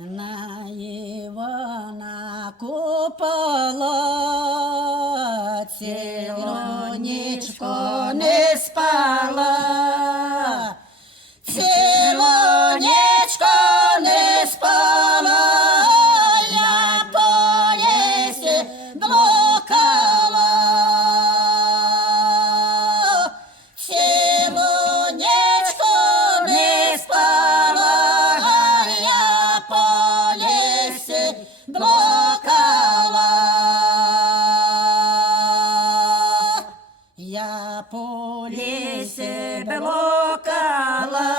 На Івана купала, цілу нічку не спала, цілу нічку не спала, я по лісі блукала, цілу нічку не спала, я по лісі блукала, я по лісі блукала,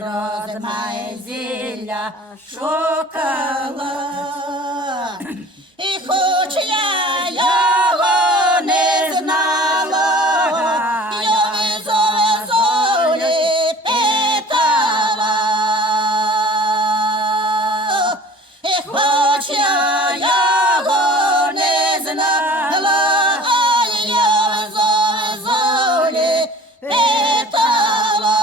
розмай зілля шукала, і хоч я його не знала, я золі питала, і хоч я його не знала, я золі питала.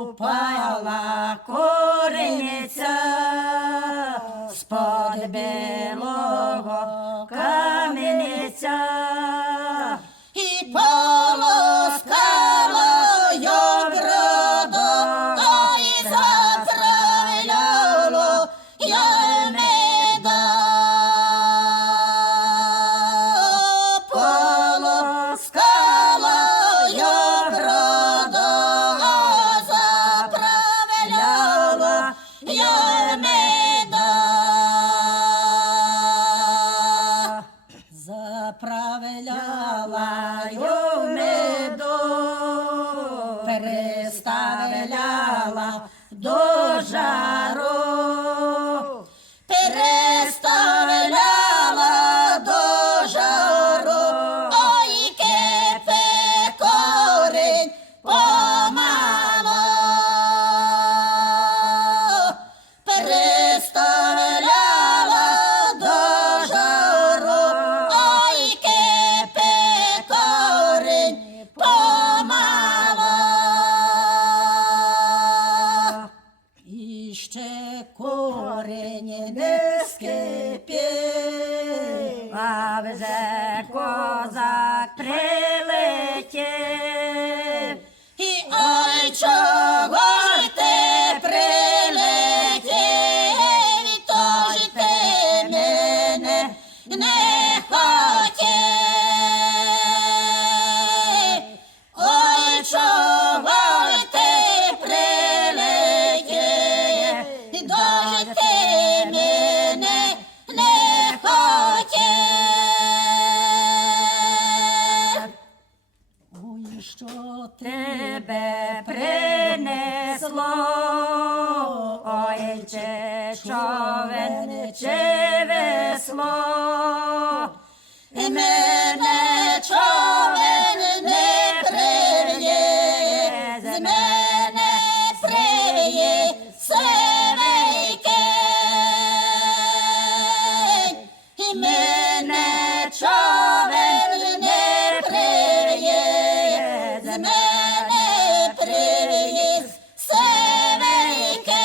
Викупала куриниця з-под білого камениця і полоскала й броду, ой, заправляло я меда. Полоскала й броду, заправляла я меда. Заправляла й меду, переставляла до жару, переставляла до жару, ой, кипе корінь помало, переставляла до жару, ой, кипе корінь помало. І ще корінь не скипів, а вже козак прилетів. І ой, чого ж ти прилетів, і то ж ти мене не хотів. Ой, чого ж ти прилетів, і то ж ти мене не хотів. Ой, що тебе принесло, ой, чи човен, чи весло, і мене човен не прив'є, з мене прив'є сивий кінь, і мене човен не прив'є, з мене прив'є сивий кінь,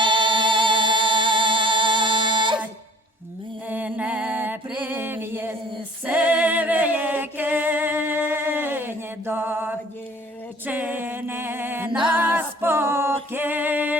мене прив'є сивий кінь до дівчини на спокій.